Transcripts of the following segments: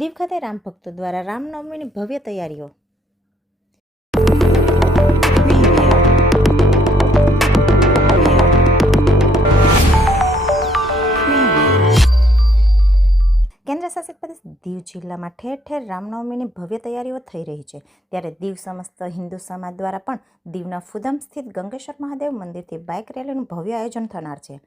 દીવ ખાતે રામ ભક્તો દ્વારા રામનવમીની ભવ્ય તૈયારીઓ. કેન્દ્રશાસિત પ્રદેશ દીવ જિલ્લામાં ઠેર ઠેર રામનવમીની ભવ્ય તૈયારીઓ થઈ રહી છે. ત્યારે દીવ સમસ્ત હિન્દુ સમાજ દ્વારા પણ દીવના ફુદમ સ્થિત ગંગેશ્વર મહાદેવ મંદિરથી બાઇક રેલીનું ભવ્ય આયોજન થનાર છે.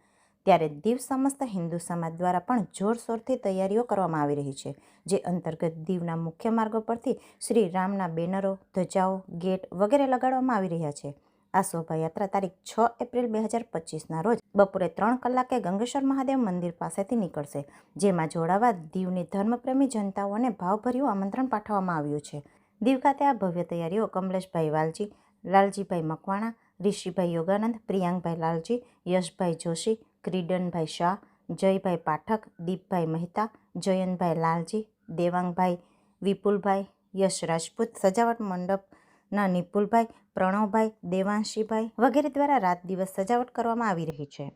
ત્યારે દીવ સમસ્ત હિન્દુ સમાજ દ્વારા પણ જોરશોરથી તૈયારીઓ કરવામાં આવી રહી છે, જે અંતર્ગત દીવના મુખ્ય માર્ગો પરથી શ્રી રામના બેનરો, ધજાઓ, ગેટ વગેરે લગાડવામાં આવી રહ્યા છે. આ શોભાયાત્રા તારીખ 6 એપ્રિલ 2025ના રોજ બપોરે 3 કલાકે ગંગેશ્વર મહાદેવ મંદિર પાસેથી નીકળશે, જેમાં જોડાવા દીવની ધર્મપ્રેમી જનતાઓને ભાવભર્યું આમંત્રણ પાઠવવામાં આવ્યું છે. દીવ ખાતે આ ભવ્ય તૈયારીઓ કમલેશભાઈ વાલજી, લાલજીભાઈ મકવાણા, ઋષિભાઈ યોગાનંદ, પ્રિયાંકભાઈ લાલજી, યશભાઈ જોશી, ક્રીડનભાઈ શાહ, જયભાઈ પાઠક, દીપભાઈ મહેતા, જયંતભાઈ લાલજી, દેવાંગભાઈ, વિપુલભાઈ, યશ રાજપૂત, સજાવટ મંડપના નિપુલભાઈ, પ્રણવભાઈ, દેવાંશીભાઈ વગેરે દ્વારા રાત દિવસ સજાવટ કરવામાં આવી રહી છે.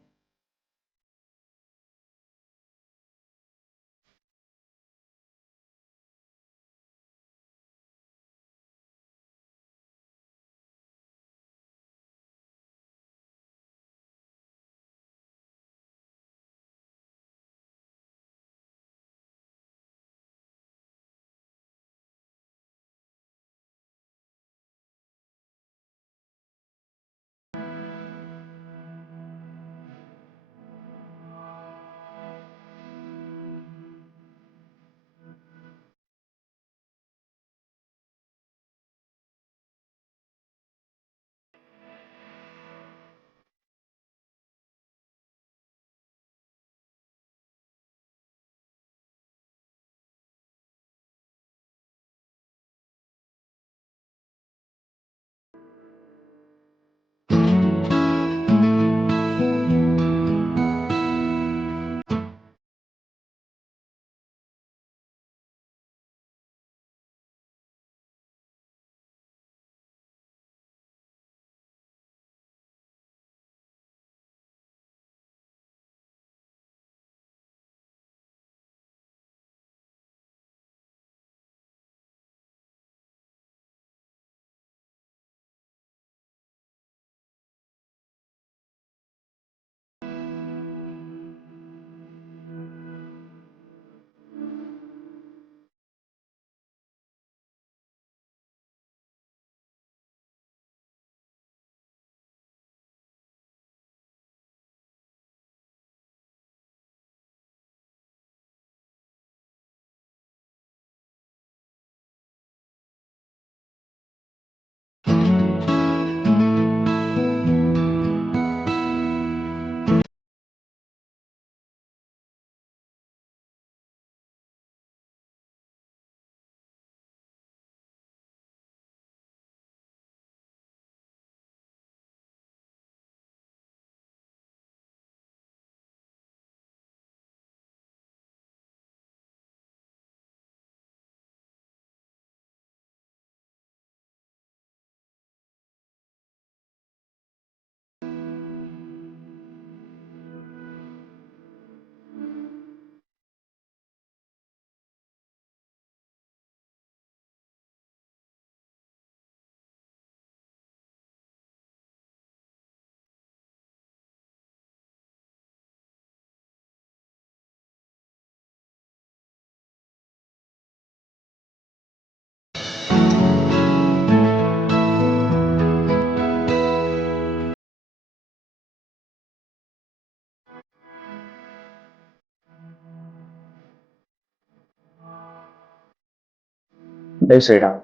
જય શ્રી રામ.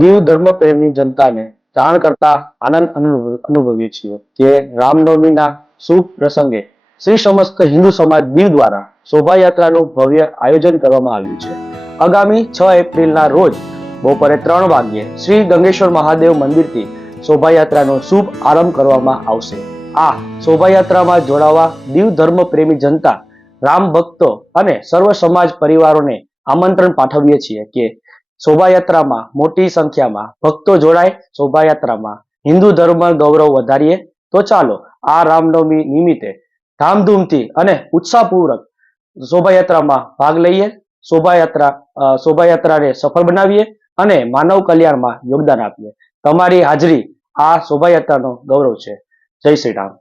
દીવ ધર્મ પ્રેમી જનતાને જાણ કરતા આનંદ અનુભવીએ છીએ કે રામનવમીના શુભ પ્રસંગે શ્રી સમસ્ત હિન્દુ સમાજ દીવ દ્વારા શોભાયાત્રાનું ભવ્ય આયોજન કરવામાં આવ્યું છે. આગામી 6 એપ્રિલના રોજ બપોરે 3 વાગ્યે શ્રી ગંગેશ્વર મહાદેવ મંદિરથી શોભાયાત્રાનો શુભ આરંભ કરવામાં આવશે. આ શોભાયાત્રામાં જોડાવા દીવ ધર્મ પ્રેમી જનતા, રામ ભક્તો અને સર્વ સમાજ પરિવારોને આમંત્રણ પાઠવીએ છીએ કે શોભાયાત્રામાં મોટી સંખ્યામાં ભક્તો જોડાય. શોભાયાત્રામાં હિન્દુ ધર્મ ગૌરવ વધારીએ. તો ચાલો આ રામનવમી નિમિત્તે ધામધૂમથી અને ઉત્સાહપૂર્વક શોભાયાત્રામાં ભાગ લઈએ. શોભાયાત્રાને સફળ બનાવીએ અને માનવ કલ્યાણમાં યોગદાન આપીએ. તમારી હાજરી આ શોભાયાત્રાનો ગૌરવ છે. જય શ્રી રામ.